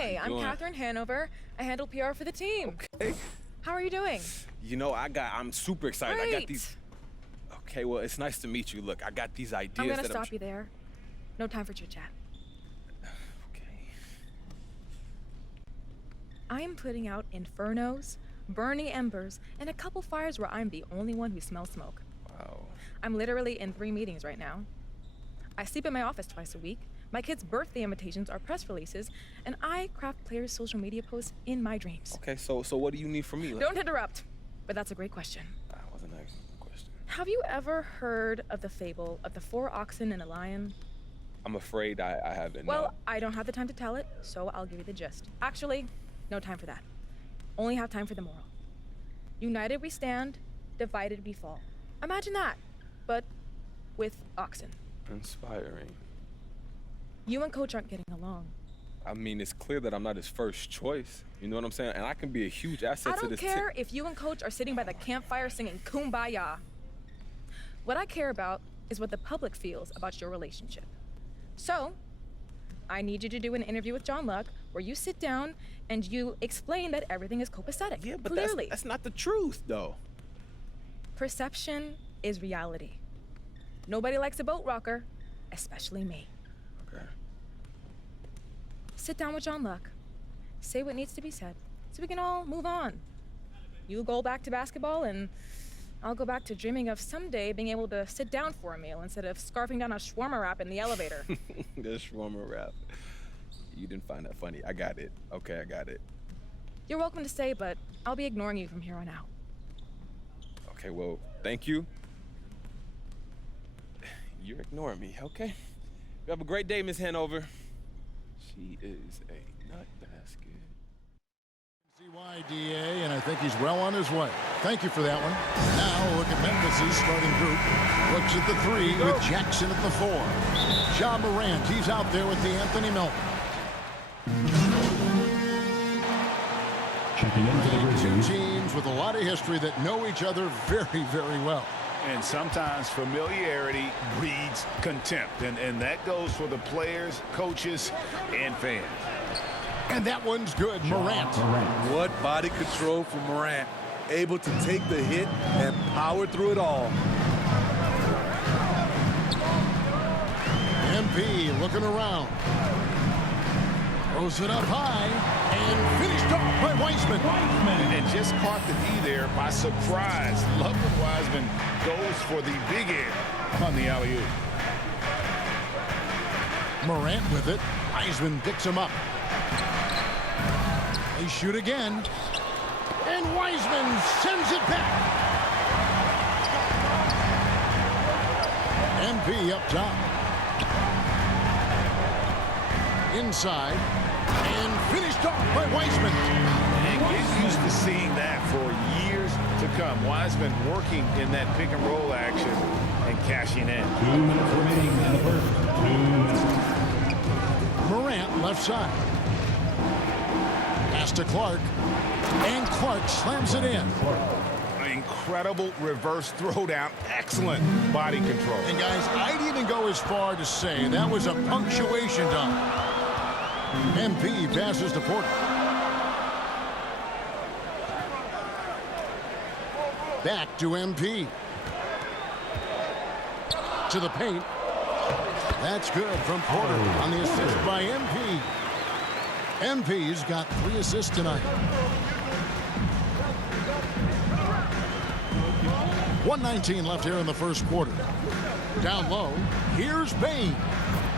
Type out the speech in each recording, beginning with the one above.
Hi, I'm Catherine Hanover. I handle PR for the team. Okay. How are you doing? You know, I'm super excited. Great. I got these. Okay, well, it's nice to meet you. Look, I got these ideas. I'm gonna stop you there. No time for chit chat. Okay. I am putting out infernos, burning embers, and a couple fires where I'm the only one who smells smoke. Wow. I'm literally in 3 meetings right now. I sleep in my office twice a week. My kids' birthday invitations are press releases, and I craft players' social media posts in my dreams. Okay, so what do you need from me? Don't interrupt, but that's a great question. That wasn't a question. Have you ever heard of the fable of the 4 oxen and a lion? I'm afraid I haven't. Well, no. I don't have the time to tell it, so I'll give you the gist. Actually, no time for that. Only have time for the moral. United we stand, divided we fall. Imagine that, but with oxen. Inspiring. You and Coach aren't getting along. I mean, it's clear that I'm not his first choice. You know what I'm saying? And I can be a huge asset to this team. I don't care if you and Coach are sitting by the campfire singing Kumbaya. What I care about is what the public feels about your relationship. So, I need you to do an interview with John Luck where you sit down and you explain that everything is copacetic. Yeah, but clearly. that's not the truth, though. Perception is reality. Nobody likes a boat rocker, especially me. Okay. Sit down with John Luck. Say what needs to be said so we can all move on. You go back to basketball and I'll go back to dreaming of someday being able to sit down for a meal instead of scarfing down a shawarma wrap in the elevator. The shawarma wrap. You didn't find that funny. I got it. Okay, I got it. You're welcome to stay, but I'll be ignoring you from here on out. Okay, well, thank you. You're ignoring me, okay? You have a great day, Miss Hanover. She is a nut basket. CYDA, and I think he's well on his way. Thank you for that one. Now look at Memphis's starting group. Looks at the 3 with Jackson at the 4. Ja Morant, he's out there with the Anthony Melton. Checking in for the Grizzlies. Two teams with a lot of history that know each other very, very well. And sometimes familiarity breeds contempt, and that goes for the players, coaches, and fans. And that one's good, Morant. What body control from Morant. Able to take the hit and power through it all. MP looking around. Throws it up high and finished off by Wiseman. And just caught the D there by surprise. Love when Wiseman goes for the big end on the alley-oop. Morant with it. Wiseman picks him up. They shoot again. And Wiseman sends it back. MP up top. Inside. And finished off by Wiseman. And get used to seeing that for years to come. Wiseman working in that pick and roll action and cashing in. 2 minutes remaining in the first. 2 minutes. Morant left side. Pass to Clark. And Clark slams it in. Incredible reverse throwdown. Excellent body control. And guys, I'd even go as far to say that was a punctuation dunk. MP passes to Porter. Back to MP. To the paint. That's good from Porter on the assist by MP. MP's got 3 assists tonight. 1:19 left here in the first quarter. Down low, here's Bain.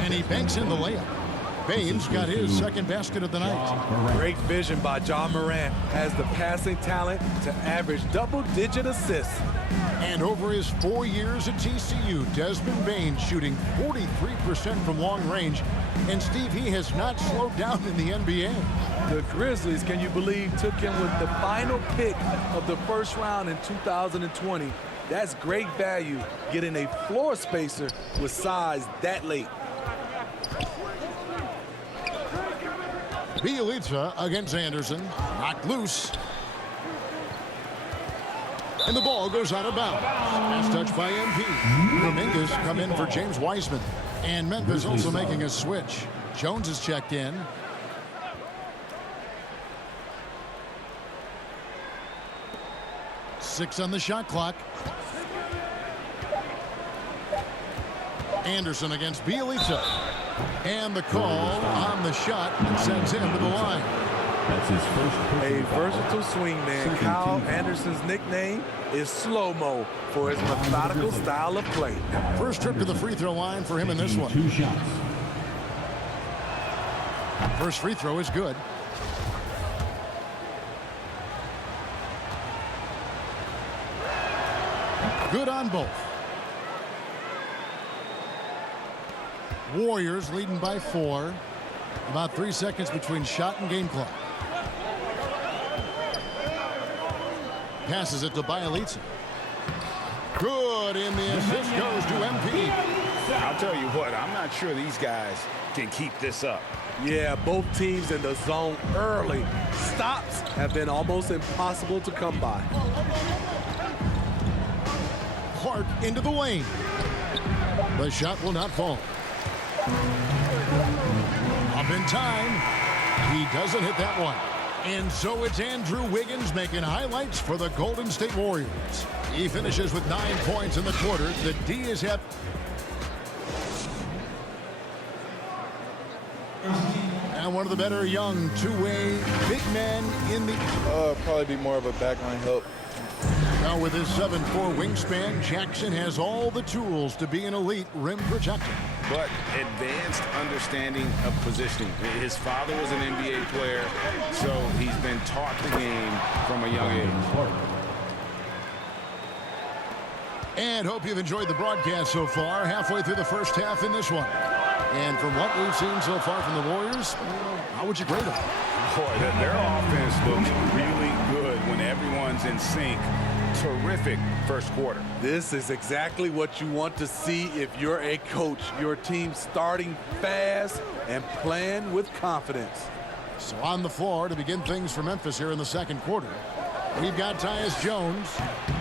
And he banks in the layup. Bain's got his second basket of the night. Great vision by Ja Morant. Has the passing talent to average double-digit assists. And over his 4 years at TCU, Desmond Bain shooting 43% from long range. And Steve, he has not slowed down in the NBA. The Grizzlies, can you believe, took him with the final pick of the first round in 2020. That's great value, getting a floor spacer with size that late. Bielitsa against Anderson. Knocked loose. And the ball goes out of bounds. Pass touch by MP. Dominguez come in for James Wiseman. And Memphis also making a switch. Jones is checked in. 6 on the shot clock. Anderson against Bielitsa. And the call on the shot sends him to the line. That's his first A versatile swingman. Kyle Anderson's nickname is Slow-Mo for his methodical style of play. First trip to the free throw line for him in this one. 2 shots. First free throw is good. Good on both. Warriors leading by 4. About 3 seconds between shot and game clock. Passes it to Bielitsa. Good, and the assist goes to MP. I'll tell you what, I'm not sure these guys can keep this up. Yeah, both teams in the zone early. Stops have been almost impossible to come by. Clark into the lane. The shot will not fall. Up in time. He doesn't hit that one. And so it's Andrew Wiggins making highlights for the Golden State Warriors. He finishes with 9 points in the quarter. The D is up. And one of the better young two-way big men in the... Probably be more of a backline help. Now with his 7'4" wingspan, Jackson has all the tools to be an elite rim protector. But advanced understanding of positioning. His father was an NBA player, so he's been taught the game from a young age. And hope you've enjoyed the broadcast so far. Halfway through the first half in this one. And from what we've seen so far from the Warriors, how would you grade them? Boy, their offense looks really good when everyone's in sync. Terrific first quarter. This is exactly what you want to see if you're a coach. Your team starting fast and playing with confidence. So on the floor to begin things for Memphis here in the second quarter, we've got Tyus Jones.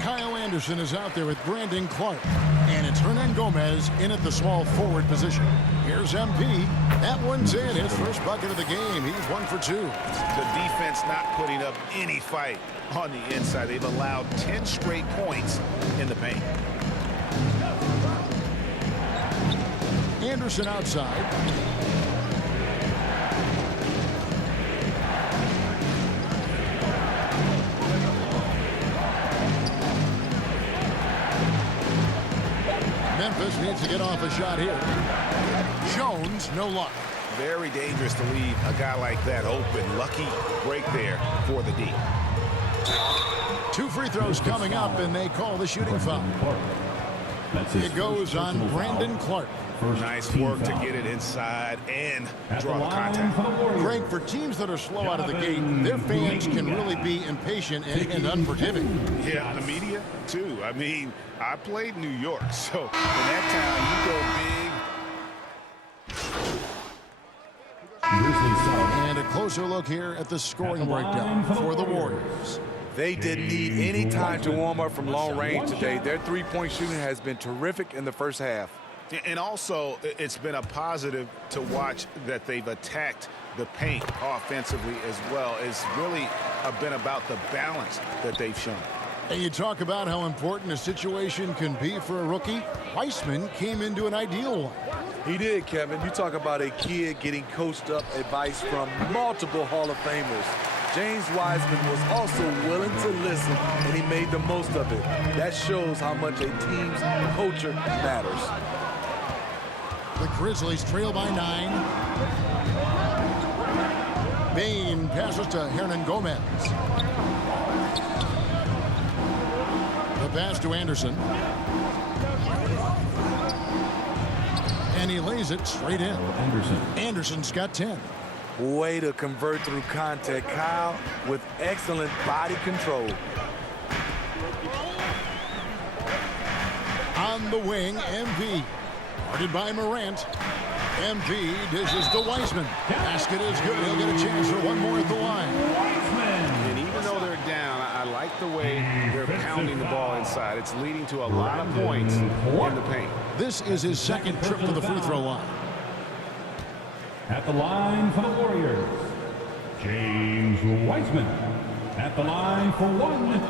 Kyle Anderson is out there with Brandon Clark. And it's Hernan Gomez in at the small forward position. Here's MP. That one's in. His first bucket of the game. He's 1 for 2. The defense not putting up any fight on the inside. They've allowed 10 straight points in the paint. Anderson outside. Memphis needs to get off a shot here. Jones, no luck. Very dangerous to leave a guy like that open. Lucky break there for the D. 2 free throws coming up, and they call the shooting foul. It goes on Brandon Clark. Nice work to get it inside and draw the contact. Greg, for teams that are slow out of the gate, their fans can really be impatient and unforgiving. Yeah, the media, too. I mean, I played New York, so in that time, you go big. And a closer look here at the scoring breakdown for the Warriors. They didn't need any time to warm up from long range today. Their three-point shooting has been terrific in the first half. And also, it's been a positive to watch that they've attacked the paint offensively as well. It's really been about the balance that they've shown. And you talk about how important a situation can be for a rookie. Weissman came into an ideal one. He did, Kevin. You talk about a kid getting coached up advice from multiple Hall of Famers. James Wiseman was also willing to listen, and he made the most of it. That shows how much a team's culture matters. The Grizzlies trail by 9. Bain passes to Hernan Gomez. The pass to Anderson. And he lays it straight in. Anderson's got 10. Way to convert through contact, Kyle, with excellent body control. On the wing, MP. Guarded by Morant. MP dishes to Weissman. Basket is good. He'll get a chance for one more at the line. And even though they're down, I like the way they're pounding the ball inside. It's leading to a lot of points in the paint. This is his second trip to the free throw line. At the line for the Warriors, James Wiseman. At the line for 1.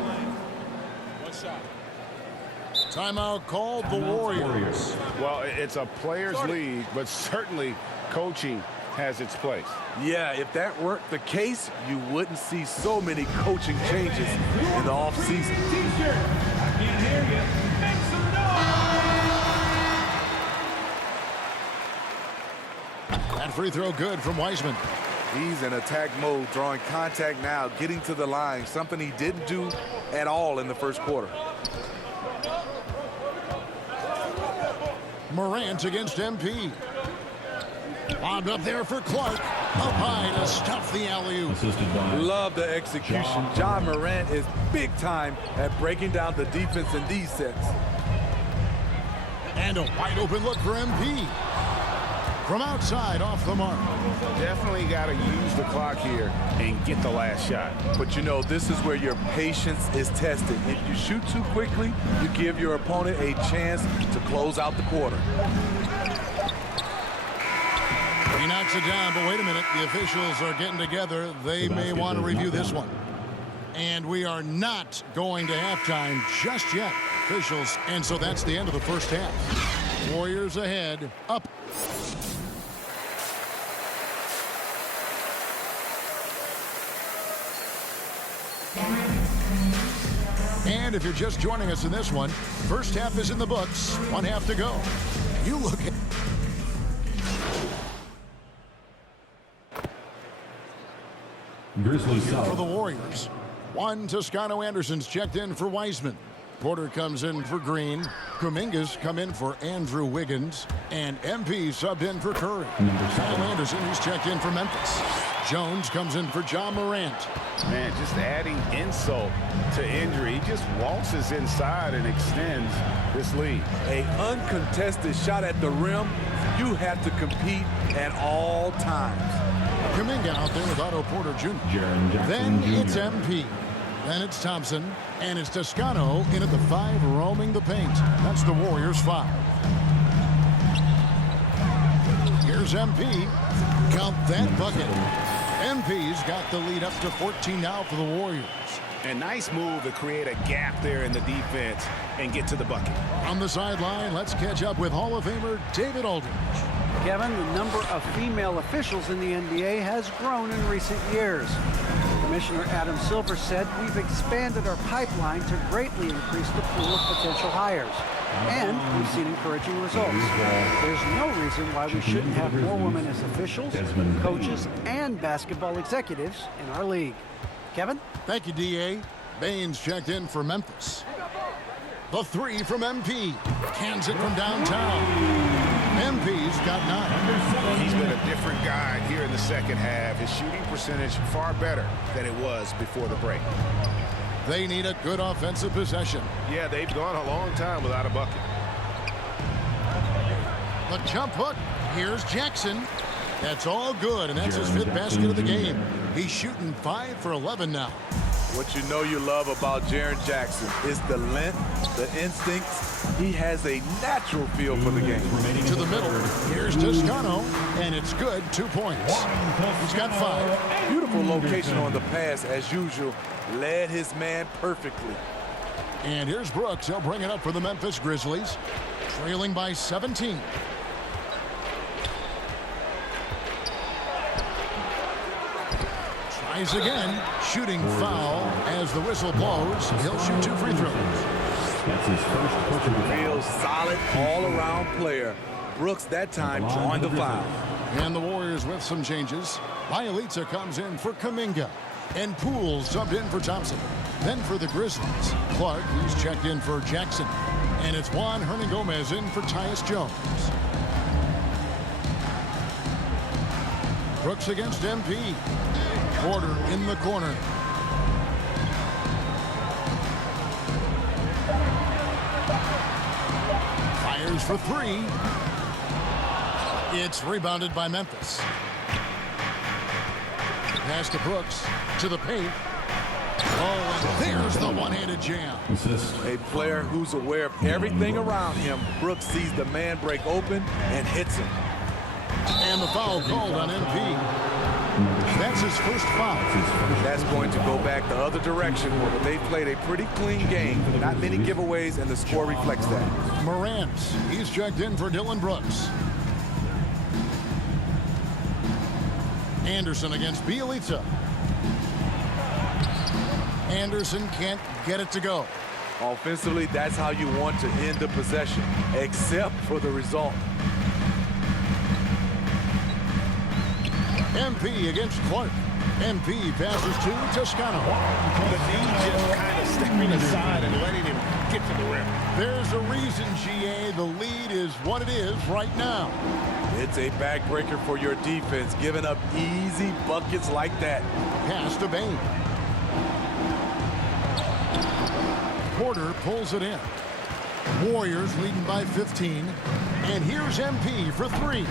Timeout called the Warriors. Well, it's a players' league, but certainly coaching has its place. Yeah, if that weren't the case, you wouldn't see so many coaching changes in the offseason. T-shirt. I can't hear you. Make some noise. That free throw good from Wiseman. He's in attack mode, drawing contact now, getting to the line, something he didn't do at all in the first quarter. Morant against MP. Lobbed up there for Clark. Up high to stuff the alley-oop. Assisted by Love the execution. John Morant is big time at breaking down the defense in these sets. And a wide open look for MP. From outside, off the mark. Definitely got to use the clock here and get the last shot. But you know, this is where your patience is tested. If you shoot too quickly, you give your opponent a chance to close out the quarter. He knocks it down, but wait a minute. The officials are getting together. They may want to review this one. And we are not going to halftime just yet, officials. And so that's the end of the first half. Warriors ahead, up. And if you're just joining us in this one, first half is in the books, one half to go. You look at Grizzlies for South. the Warriors. One Toscano Anderson's checked in for Wiseman. Porter comes in for Green. Kuminga's come in for Andrew Wiggins. And MP subbed in for Curry. Kyle Anderson, he's checked in for Memphis. Jones comes in for John Morant. Man, just adding insult to injury. He just waltzes inside and extends this lead. A uncontested shot at the rim, you have to compete at all times. Kuminga out there with Otto Porter Jr. Jaren Jackson Then Jr. it's MP. Then it's Thompson. And it's Toscano in at the 5, roaming the paint. That's the Warriors' 5. Here's MP. Count that bucket. MP's got the lead up to 14 now for the Warriors. A nice move to create a gap there in the defense and get to the bucket. On the sideline, let's catch up with Hall of Famer David Aldridge. Kevin, the number of female officials in the NBA has grown in recent years. Commissioner Adam Silver said, "We've expanded our pipeline to greatly increase the pool of potential hires. And we've seen encouraging results. There's no reason why we shouldn't have more women as officials, coaches, and basketball executives in our league." Kevin? Thank you, D.A. Baines checked in for Memphis. The 3 from MP. Cans it from downtown. MP's got 9. He's been a different guy here in the second half. His shooting percentage far better than it was before the break. They need a good offensive possession. Yeah, they've gone a long time without a bucket. The jump hook. Here's Jackson. That's all good, and that's his 5th basket of the game. He's shooting 5 for 11 now. What you know you love about Jaren Jackson is the length, the instincts. He has a natural feel for the game. To the middle. Here's Toscano, and it's good. 2 points. He's got 5. Beautiful location on the pass, as usual. Led his man perfectly. And here's Brooks. He'll bring it up for the Memphis Grizzlies, trailing by 17. Tries again. Shooting foul as the whistle blows. He'll shoot 2 free throws. That's his first personal Real foul. solid all-around player. Brooks that time drawing the foul. And the Warriors with some changes. Bielitsa comes in for Kuminga. And Poole subbed in for Thompson. Then for the Grizzlies, Clark, he's checked in for Jackson. And it's Juan Hernangomez in for Tyus Jones. Brooks against MP. Porter in the corner. Fires for 3. It's rebounded by Memphis. Pass to Brooks, to the paint. Oh, and there's the one-handed jam. Assist. A player who's aware of everything around him. Brooks sees the man break open and hits him. And the foul called on MP. That's his first foul. That's going to go back the other direction, but they played a pretty clean game. Not many giveaways, and the score reflects that. Morant, he's checked in for Dylan Brooks. Anderson against Bielitsa. Anderson can't get it to go. Offensively, that's how you want to end the possession, except for the result. MP against Clark. MP passes to Toscano. The D just kind of stepping aside and letting him get to the rim. There's a reason, GA, the lead is what it is right now. It's a backbreaker for your defense, giving up easy buckets like that. Pass to Bain. Porter pulls it in. Warriors leading by 15. And here's MP for three.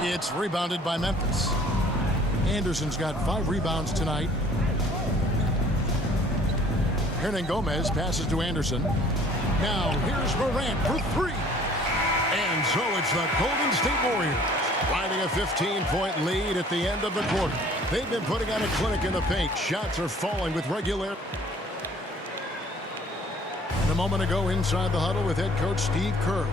It's rebounded by Memphis. Anderson's got 5 rebounds tonight. Hernan Gomez passes to Anderson. Now here's Morant for three. And so it's the Golden State Warriors riding a 15-point lead at the end of the quarter. They've been putting on a clinic in the paint. Shots are falling with regularity. And a moment ago inside the huddle with head coach Steve Kerr.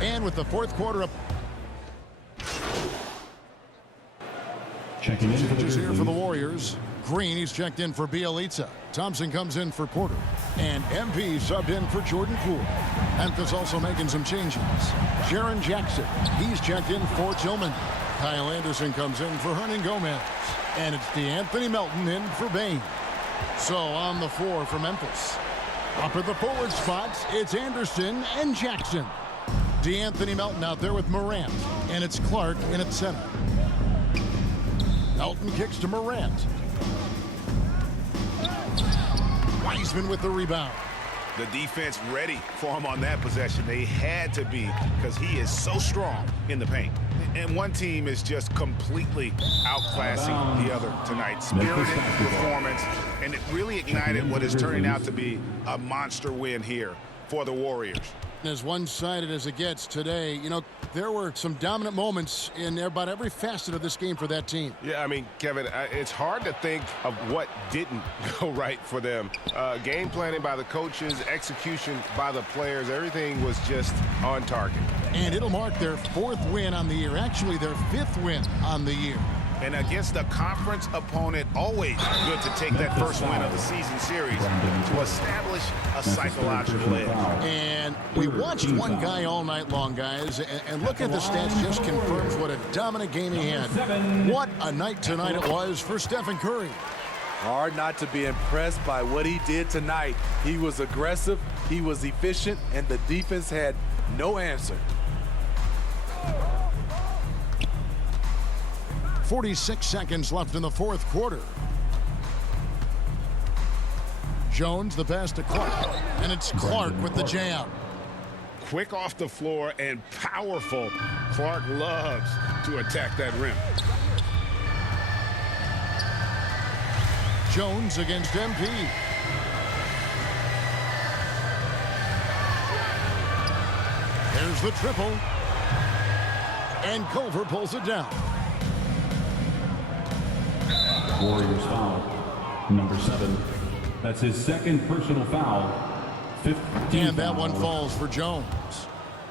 And with the fourth quarter up. Checking in for the Changes here for the Grizzlies. Warriors. Green, he's checked in for Bielitsa. Thompson comes in for Porter. And MP subbed in for Jordan Poole. Memphis also making some changes. Jaren Jackson, he's checked in for Tillman. Kyle Anderson comes in for Hernan Gomez. And it's DeAnthony Melton in for Bain. So on the floor for Memphis. Up at the forward spots, it's Anderson and Jackson. DeAnthony Melton out there with Morant. And it's Clark in at center. Melton kicks to Morant. Wiseman with the rebound. The defense ready for him on that possession. They had to be, because he is so strong in the paint. And one team is just completely outclassing the other tonight. Spirited performance, and it really ignited what is turning out to be a monster win here for the Warriors. As one-sided as it gets today, you know, there were some dominant moments in about every facet of this game for that team. Yeah, I mean, Kevin, it's hard to think of what didn't go right for them. Game planning by the coaches, execution by the players, everything was just on target. And it'll mark their 4th win on the year, actually their 5th win on the year. And against a conference opponent, always good to take that first win of the season series to establish a psychological edge. And we watched one guy all night long, guys, and look at the stats, just confirms what a dominant game he had. What a night tonight it was for Stephen Curry. Hard not to be impressed by what he did tonight. He was aggressive, he was efficient, and the defense had no answer. 46 seconds left in the 4th quarter. Jones, the pass to Clark. And it's Clark with the jam. Quick off the floor and powerful. Clark loves to attack that rim. Jones against MP. There's the triple. And Culver pulls it down. Warriors foul. Number 7. That's his 2nd personal foul. 15th And that foul. one falls for Jones.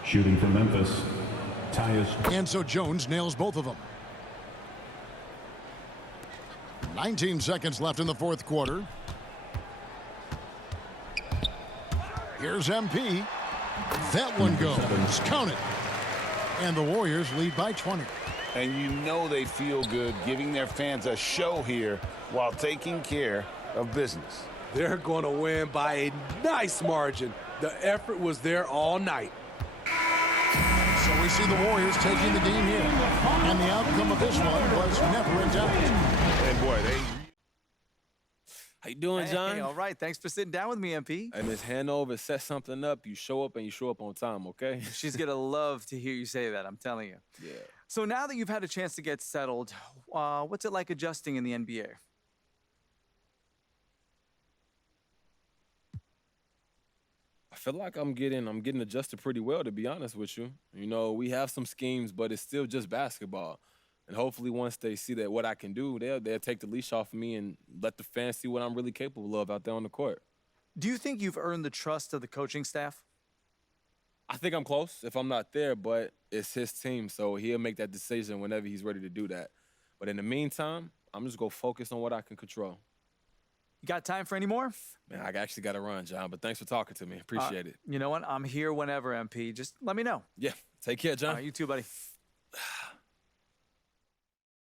Shooting from Memphis. Tyus. And so Jones nails both of them. 19 seconds left in the 4th quarter. Here's MP. That one goes. Count it. And the Warriors lead by 20. And you know they feel good giving their fans a show here while taking care of business. They're going to win by a nice margin. The effort was there all night. So we see the Warriors taking the game here. And the outcome of this one was never in doubt. And boy, How you doing, John? Hey, all right. Thanks for sitting down with me, MP. Hey, Miss Hanover, set something up. You show up and you show up on time, okay? She's going to love to hear you say that, I'm telling you. Yeah. So now that you've had a chance to get settled, what's it like adjusting in the NBA? I feel like I'm getting adjusted pretty well, to be honest with you. You know, we have some schemes, but it's still just basketball. And hopefully once they see that what I can do, they'll take the leash off of me and let the fans see what I'm really capable of out there on the court. Do you think you've earned the trust of the coaching staff? I think I'm close if I'm not there, but it's his team, so he'll make that decision whenever he's ready to do that. But in the meantime, I'm just going to focus on what I can control. You got time for any more? Man, I actually got to run, John, but thanks for talking to me. Appreciate it. You know what? I'm here whenever, MP. Just let me know. Yeah, take care, John. You too, buddy.